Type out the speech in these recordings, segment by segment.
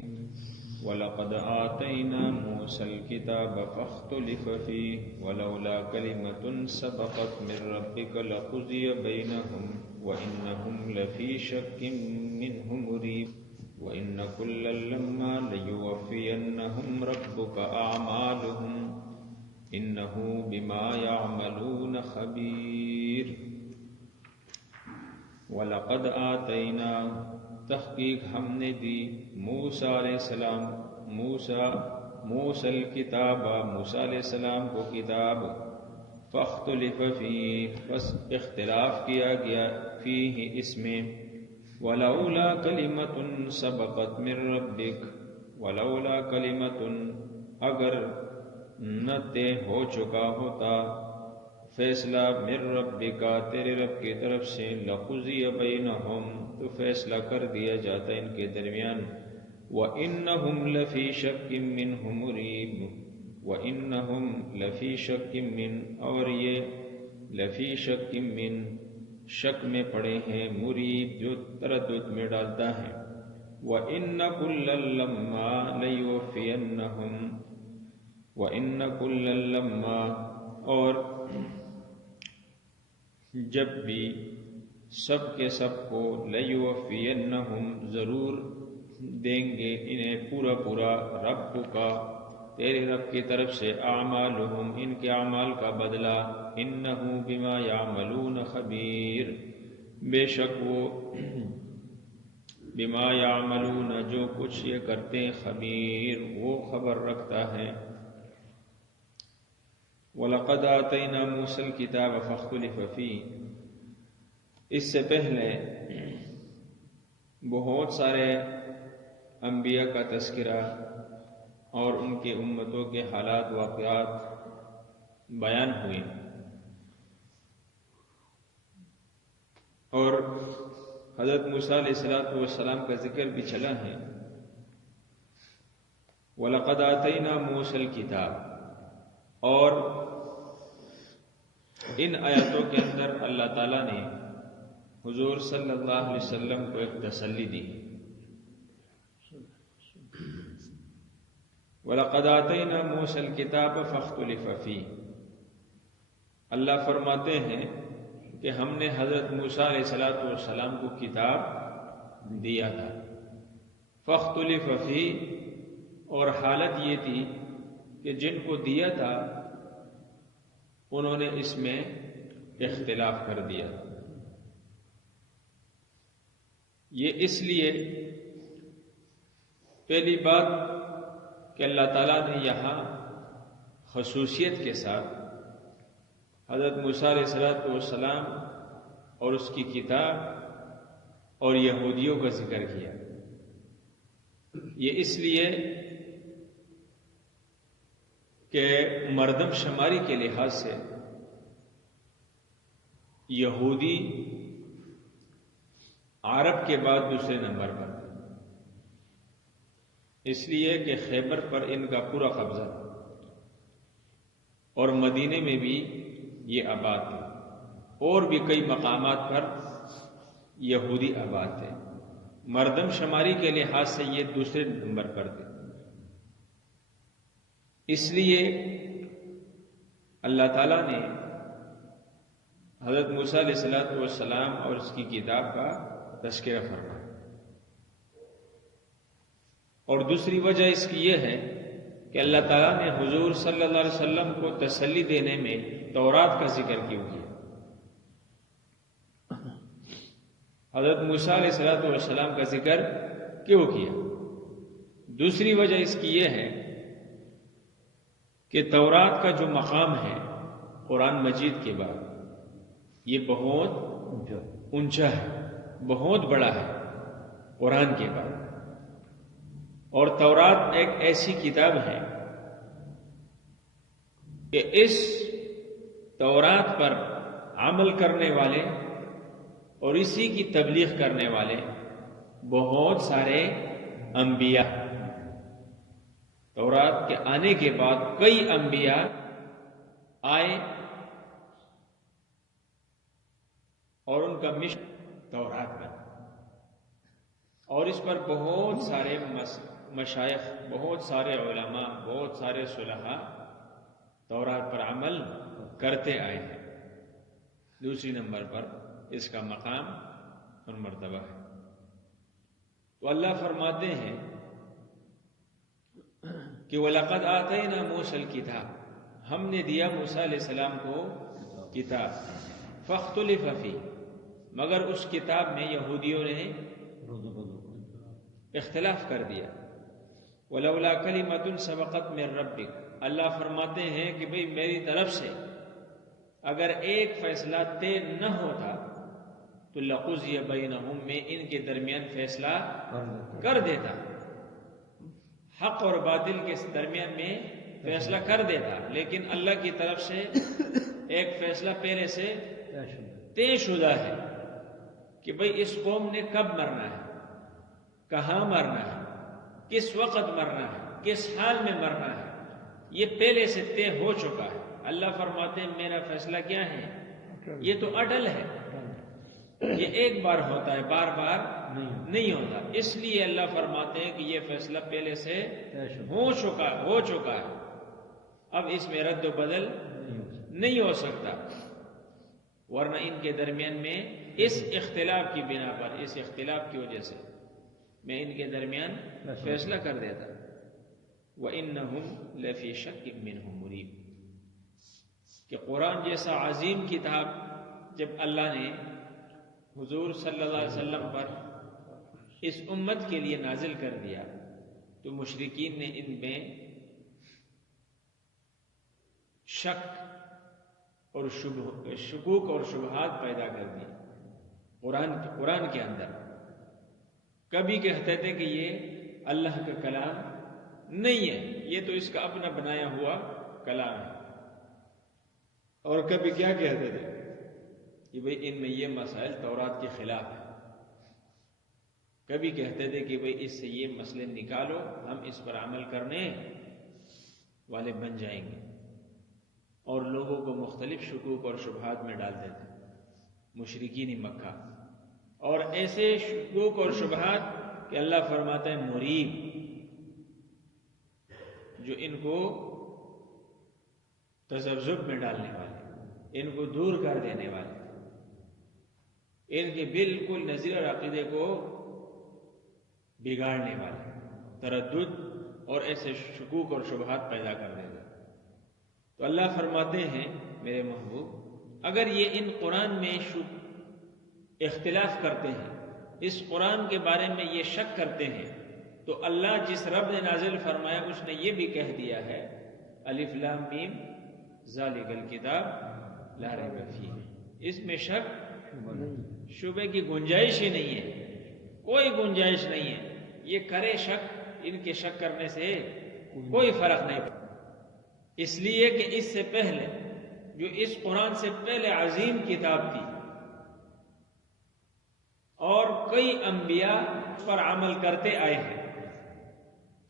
وَلَقَدْ آتَيْنَا مُوسَى الْكِتَابَ فَاخْتُلِفَ فِيهِ وَلَوْلَا كَلِمَةٌ سَبَقَتْ مِنْ رَبِّكَ لَقُضِيَ بَيْنَهُمْ وَإِنَّهُمْ لَفِي شَكٍّ مِّنْهُ مُرِيبٍ وَإِنَّ كُلًّا لَمَّا لَيُوَفِّيَنَّهُمْ رَبُّكَ أَعْمَالَهُمْ إِنَّهُ بِمَا يَعْمَلُونَ خَبِيرٌ وَلَقَدْ آتَيْنَا تحقیق ہم نے دی موسیٰ علیہ السلام موسیٰ الکتاب موسیٰ علیہ السلام کو کتاب فاختلف فیہ بس اختلاف کیا گیا فیہ اس میں ولولا کلمۃ سبقت من ربک ولولا کلمۃ اگر نہ طے ہو چکا ہوتا فیصلہ من ربک تیرے رب کی طرف سے لقضی بینہم تو فیصلہ کر دیا جاتا ان کے درمیان وَإِنَّهُمْ لَفِي شَكٍّ مِّنْهُ مُرِيبٍ وَإِنَّهُمْ لَفِي شَكٍّ مِّن اور یہ لفی شک من شک میں پڑے ہیں مریب جو تردد میں ڈالتا ہے وَإِنَّ كُلًّا لَمَّا لَيُوَفِّيَنَّهُمْ وَإِنَّ كُلًّا لَمَّا اور جب بھی سب کے سب کو لیوفینہم ضرور دیں گے انہیں پورا پورا رب کا تیرے رب کی طرف سے اعمالہم ان کے اعمال کا بدلہ انہ بما یعملون خبیر بے شک وہ بما یعملون جو کچھ یہ کرتے ہیں خبیر وہ خبر رکھتا ہے وَلَقَدْ آتَيْنَا مُوسَى الْكِتَابَ فَاخْتُلِفَ فِيهِ اس سے پہلے بہت سارے انبیاء کا تذکرہ اور ان کے امتوں کے حالات واقعات بیان ہوئے اور حضرت موسیٰ علیہ السلام کا ذکر بھی چلا ہے وَلَقَدْ آتَيْنَا مُوسَى الْكِتَابَ اور ان آیاتوں کے اندر اللہ تعالیٰ نے حضور صلی اللہ علیہ وسلم کو ایک تسلی دی وَلَقَدْ آتَيْنَا مُوسَى الْكِتَابَ فَاخْتُلِفَ فِيهِ اللہ فرماتے ہیں کہ ہم نے حضرت موسیٰ علیہ السلام کو کتاب دیا تھا فَاخْتُلِفَ فِيهِ اور حالت یہ تھی کہ جن کو دیا تھا انہوں نے اس میں اختلاف کر دیا یہ اس لیے پہلی بات کہ اللہ تعالیٰ نے یہاں خصوصیت کے ساتھ حضرت موسیٰ علیہ السلام اور اس کی کتاب اور یہودیوں کا ذکر کیا یہ اس لیے کہ مردم شماری کے لحاظ سے یہودی عرب کے بعد دوسرے نمبر پر اس لیے کہ خیبر پر ان کا پورا قبضہ تھا اور مدینے میں بھی یہ آباد تھے اور بھی کئی مقامات پر یہودی آباد تھے مردم شماری کے لحاظ سے یہ دوسرے نمبر پر تھے اس لیے اللہ تعالیٰ نے حضرت موسیٰ علیہ السلام اور اس کی کتاب کا تذکرہ فرمایا اور دوسری وجہ اس کی یہ ہے کہ اللہ تعالیٰ نے حضور صلی اللہ علیہ وسلم کو تسلی دینے میں تورات کا ذکر کیوں کیا حضرت موسیٰ علیہ السلام کا ذکر کیوں کیا دوسری وجہ اس کی یہ ہے کہ تورات کا جو مقام ہے قرآن مجید کے بعد یہ بہت اونچا ہے بہت بڑا ہے قرآن کے بعد اور تورات ایک ایسی کتاب ہے کہ اس تورات پر عمل کرنے والے اور اسی کی تبلیغ کرنے والے بہت سارے انبیاء تورات کے آنے کے بعد کئی انبیاء آئے اور ان کا مشن تورات میں اور اس پر بہت سارے مشائخ، بہت سارے علماء، بہت سارے صلحاء تورات پر عمل کرتے آئے ہیں۔ دوسری نمبر پر اس کا مقام اور مرتبہ ہے۔ تو اللہ فرماتے ہیں کہ وَلَقَدْ آتَيْنَا مُوسَى الْكِتَابَ، ہم نے دیا موسیٰ علیہ السلام کو کتاب، فَاخْتُلِفَ فِيهِ، مگر اس کتاب میں یہودیوں نے اختلاف کر دیا۔ وَلَوْلَا كَلِمَةٌ سَبَقَتْ مِن رَبِّكَ، اللہ فرماتے ہیں کہ بھئی میری طرف سے اگر ایک فیصلہ طے نہ ہوتا تو لَقُضِيَ بَيْنَهُم، میں ان کے درمیان فیصلہ کر دیتا، حق اور باطل کے درمیان میں فیصلہ کر دیتا، لیکن اللہ کی طرف سے ایک فیصلہ پہلے سے طے شدہ ہے کہ بھئی اس قوم نے کب مرنا ہے، کہاں مرنا ہے، کس وقت مرنا ہے، کس حال میں مرنا ہے، یہ پہلے سے طے ہو چکا ہے۔ اللہ فرماتے ہیں میرا فیصلہ کیا ہے، یہ تو اٹل ہے، یہ ایک بار ہوتا ہے، بار بار نہیں ہوتا۔ اس لیے اللہ فرماتے ہیں کہ یہ فیصلہ پہلے سے ہو چکا ہے، اب اس میں رد و بدل نہیں ہو سکتا، ورنہ ان کے درمیان میں اس اختلاف کی بنا پر، اس اختلاف کی وجہ سے میں ان کے درمیان فیصلہ کر دیتا۔ وَإِنَّهُمْ لَفِي شَكٍّ مِّنْهُ مُرِيبٍ، کہ قرآن جیسا عظیم کتاب جب اللہ نے حضور صلی اللہ علیہ وسلم پر اس امت کے لیے نازل کر دیا تو مشرکین نے ان میں شک اور شکوک اور شبہات پیدا کر دی قرآن کے اندر۔ کبھی کہتے تھے کہ یہ اللہ کا کلام نہیں ہے، یہ تو اس کا اپنا بنایا ہوا کلام ہے، اور کبھی کیا کہتے تھے کہ بھئی ان میں یہ مسائل تورات کے خلاف ہے، کبھی کہتے تھے کہ بھئی اس سے یہ مسئلے نکالو، ہم اس پر عمل کرنے والے بن جائیں گے، اور لوگوں کو مختلف شکوک اور شبہات میں ڈالتے تھے مشرکین مکہ، اور ایسے شکوک اور شبہات کہ اللہ فرماتا ہے مریب، جو ان کو تذبذب میں ڈالنے والے، ان کو دور کر دینے والے، ان کے بالکل نظریہ اور عقیدے کو بگاڑنے والے، تردد اور ایسے شکوک اور شبہات پیدا کر دیتا۔ تو اللہ فرماتے ہیں میرے محبوب، اگر یہ ان قرآن میں اختلاف کرتے ہیں، اس قرآن کے بارے میں یہ شک کرتے ہیں، تو اللہ جس رب نے نازل فرمایا اس نے یہ بھی کہہ دیا ہے الف لام میم ذالک الکتاب لا ریب فیہ، اس میں شک شبہ کی گنجائش ہی نہیں ہے، کوئی گنجائش نہیں ہے، یہ کرے شک، ان کے شک کرنے سے کوئی فرق نہیں پڑتا، اس لیے کہ اس سے پہلے جو اس قرآن سے پہلے عظیم کتاب تھی اور کئی انبیاء پر عمل کرتے آئے ہیں،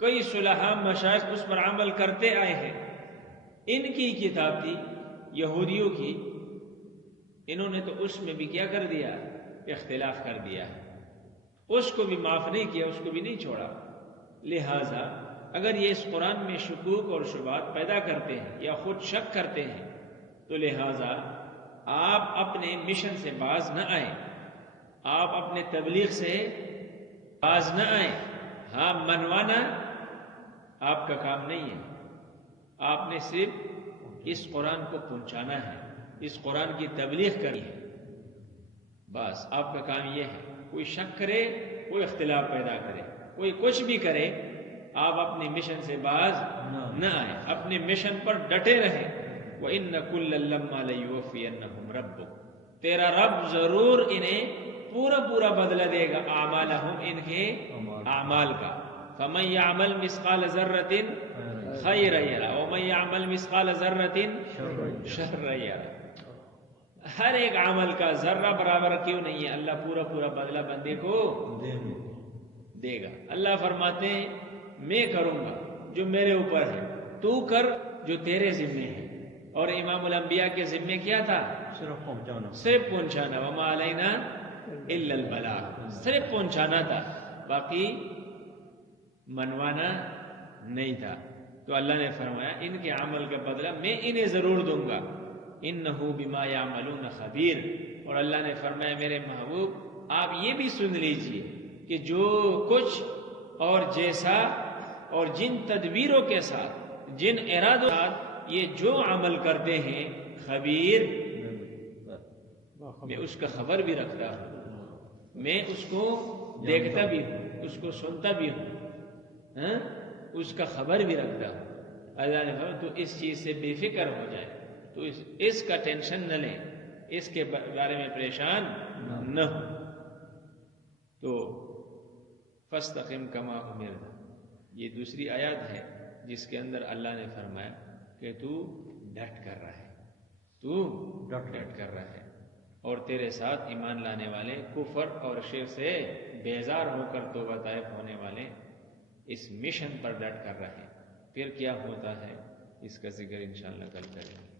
کئی صلحاء مشائخ اس پر عمل کرتے آئے ہیں، ان کی کتاب تھی یہودیوں کی، انہوں نے تو اس میں بھی کیا کر دیا، اختلاف کر دیا، اس کو بھی معاف نہیں کیا، اس کو بھی نہیں چھوڑا۔ لہذا اگر یہ اس قرآن میں شکوک اور شبہات پیدا کرتے ہیں یا خود شک کرتے ہیں تو لہذا آپ اپنے مشن سے باز نہ آئیں، آپ اپنے تبلیغ سے باز نہ آئیں۔ ہاں منوانا آپ کا کام نہیں ہے، آپ نے صرف اس قرآن کو پہنچانا ہے، اس قرآن کی تبلیغ کرنی ہے، بس آپ کا کام یہ ہے۔ کوئی شک کرے، کوئی اختلاف پیدا کرے، کوئی کچھ بھی کرے، آپ اپنے مشن سے باز نہ آئیں، اپنے مشن پر ڈٹے رہیں۔ وَإِنَّ كُلًّا لَمَّا لَيُوَفِّيَنَّهُمْ رَبُّكَ، تیرا رب ضرور انہیں پورا بدلہ دے گا، اعمالہم، ان کے اعمال کا۔ فَمَن يَعْمَلْ مِثْقَالَ ذَرَّةٍ خَيْرًا يَرَهُ وَمَن يَعْمَلْ مِثْقَالَ ذَرَّةٍ شَرًّا يَرَهُ، ہر ایک عمل کا ذرہ برابر کیوں نہیں ہے، اللہ پورا بدلہ بندے کو دے گا۔ اللہ فرماتے ہیں میں کروں گا جو میرے اوپر ہے، تو کر جو تیرے ذمے ہے۔ اور امام الانبیاء کے ذمے کیا تھا؟ صرف پہنچانا، وما علینا الا البلاغ، صرف پہنچانا تھا، باقی منوانا نہیں تھا. تو اللہ نے فرمایا ان کے عمل کا بدلہ میں انہیں ضرور دوں گا. انہ بما یعملون خبیر. اور اللہ نے فرمایا میرے محبوب آپ یہ بھی سن لیجئے کہ جو کچھ اور جیسا اور جن تدبیروں کے ساتھ جن ارادوں کے ساتھ یہ جو عمل کرتے ہیں خبیر، میں اس کا خبر بھی رکھتا ہوں، میں اس کو دیکھتا بھی ہوں، اس کو سنتا بھی ہوں، اس کا خبر بھی رکھتا ہوں. اللہ نے فرمایا تو اس چیز سے بے فکر ہو جائے، تو اس کا ٹینشن نہ لیں، اس کے بارے میں پریشان نہ ہو. تو فاستقم کما امرت، یہ دوسری آیات ہے جس کے اندر اللہ نے فرمایا کہ تو ڈٹ کر رہا ہے، تو ڈٹ کر رہا ہے، اور تیرے ساتھ ایمان لانے والے کفر اور شرک سے بیزار ہو کر توبہ طائف ہونے والے اس مشن پر ڈٹ کر رہے ہیں. پھر کیا ہوتا ہے اس کا ذکر انشاءاللہ کل کریں گے.